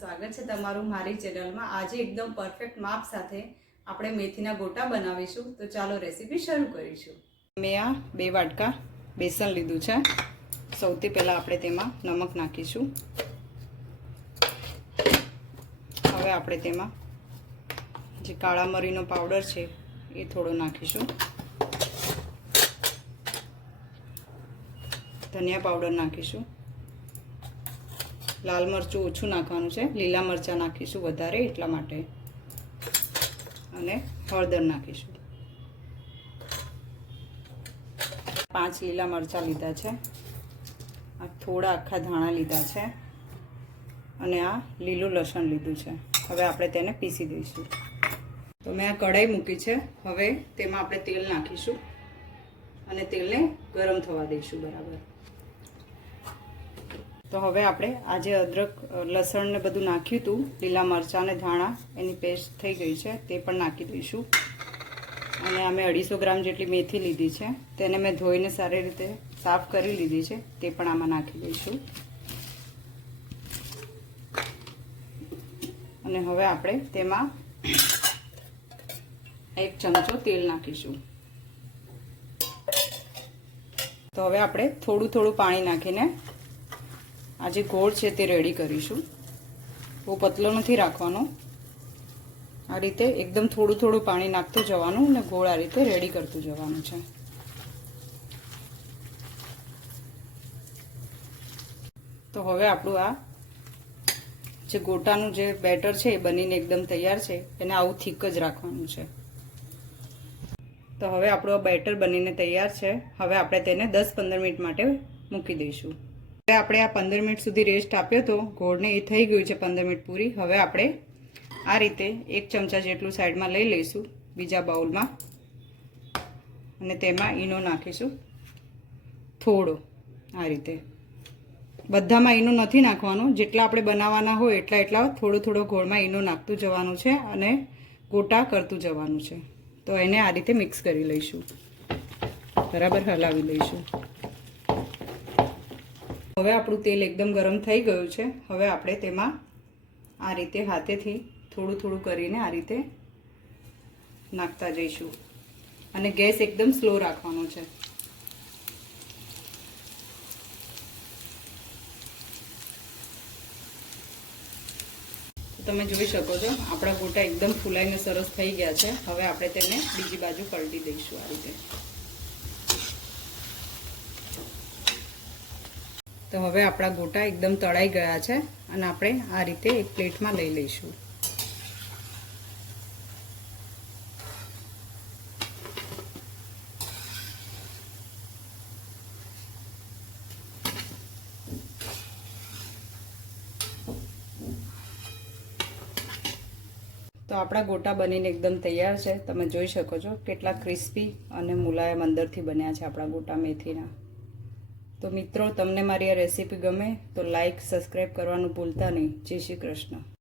સ્વાગત છે તમારું મારી ચેનલમાં। આજે એકદમ પરફેક્ટ માપ સાથે આપણે મેથીના ગોટા બનાવીશું, તો ચાલો રેસીપી શરૂ કરીશું। મેં આ 2 વાટકા બેસન લીધું છે। સૌથી પહેલા આપણે તેમાં નમક નાખીશું। હવે આપણે તેમાં જે કાળા મરીનો પાવડર છે એ થોડો નાખીશું। ધનિયા પાવડર નાખીશું। लाल मरचું ઓછું નાખવાનું છે, લીલા મરચાં નાખીશું વધારે એટલા માટે, અને હળદર નાખીશું। 5 લીલા મરચાં લીધા છે, આ થોડા આખા ધાણા લીધા છે, અને આ લીલું લસણ લીધું છે। હવે આપણે તેને પીસી દઈશું। તો મેં આ કઢાઈ મૂકી છે। હવે તેમાં આપણે તેલ નાખીશું અને તેલને ગરમ થવા દઈશું બરાબર। તો હવે આપણે આજે અદરક લસણ ને બધું નાખ્યું હતું, લીલા મરચાં અને ધાણા એની પેસ્ટ થઈ ગઈ છે, તે પણ નાખી દઈશું। અને અમે 250 ગ્રામ જેટલી મેથી લીધી છે, તેને મેં ધોઈને સારી રીતે સાફ કરી લીધી છે, તે પણ આમાં નાખી દઈશું। અને હવે આપણે તેમાં 1 ચમચો તેલ નાખીશું। તો હવે આપણે થોડું થોડું પાણી નાખીને આજે ગોળ છે તે રેડી કરીશું। બહુ પતલો નથી રાખવાનો, આ રીતે એકદમ થોડું થોડું પાણી નાખતું જવાનું અને ગોળ આ રીતે રેડી કરતું જવાનું છે। તો હવે આપણું આ જે ગોટાનું જે બેટર છે એ બનીને એકદમ તૈયાર છે, એને આવું થીક જ રાખવાનું છે। તો હવે આપણું આ બેટર બનીને તૈયાર છે। હવે આપણે તેને 10-15 મિનિટ માટે મૂકી દઈશું। હવે આપણે આ 15 મિનિટ સુધી રેસ્ટ આપ્યો તો ગોળને, એ થઈ ગયું છે 15 મિનિટ પૂરી। હવે આપણે આ રીતે 1 ચમચા જેટલું સાઈડમાં લઈ લઈશું બીજા બાઉલમાં, અને તેમાં ઈનો નાખીશું થોડો। આ રીતે બધામાં ઈનો નથી નાખવાનો, જેટલા આપણે બનાવવાના હોય એટલા થોડો થોડો ગોળમાં ઈનો નાખતું જવાનું છે અને ગોટા કરતું જવાનું છે। તો એને આ રીતે મિક્સ કરી લઈશું, બરાબર હલાવી લઈશું। હવે આપણું તેલ એકદમ ગરમ થઈ ગયું છે। હવે આપણે તેમાં આ રીતે હાથેથી થોડું થોડું કરીને આ રીતે નાખતા જઈશું, અને ગેસ એકદમ સ્લો રાખવાનો છે। તમે જોઈ શકો છો આપણા ગોટા એકદમ ફૂલાઈને સરસ થઈ ગયા છે। હવે આપણે તેને બીજી બાજુ પલટી દઈશું આ રીતે। તો હવે આપણા ગોટા એકદમ તળાઈ ગયા છે, અને આપણે આ રીતે એક પ્લેટમાં લઈ લઈશું। તો આપણા ગોટા બનીને એકદમ તૈયાર છે। તમે જોઈ શકો છો કેટલા ક્રિસ્પી અને મુલાયમ અંદરથી બન્યા છે આપણા ગોટા મેથીના। તો મિત્રો, તમને મારી આ રેસીપી ગમે તો લાઈક, સબસ્ક્રાઈબ કરવાનું ભૂલતા નહીં। જય શ્રી કૃષ્ણ।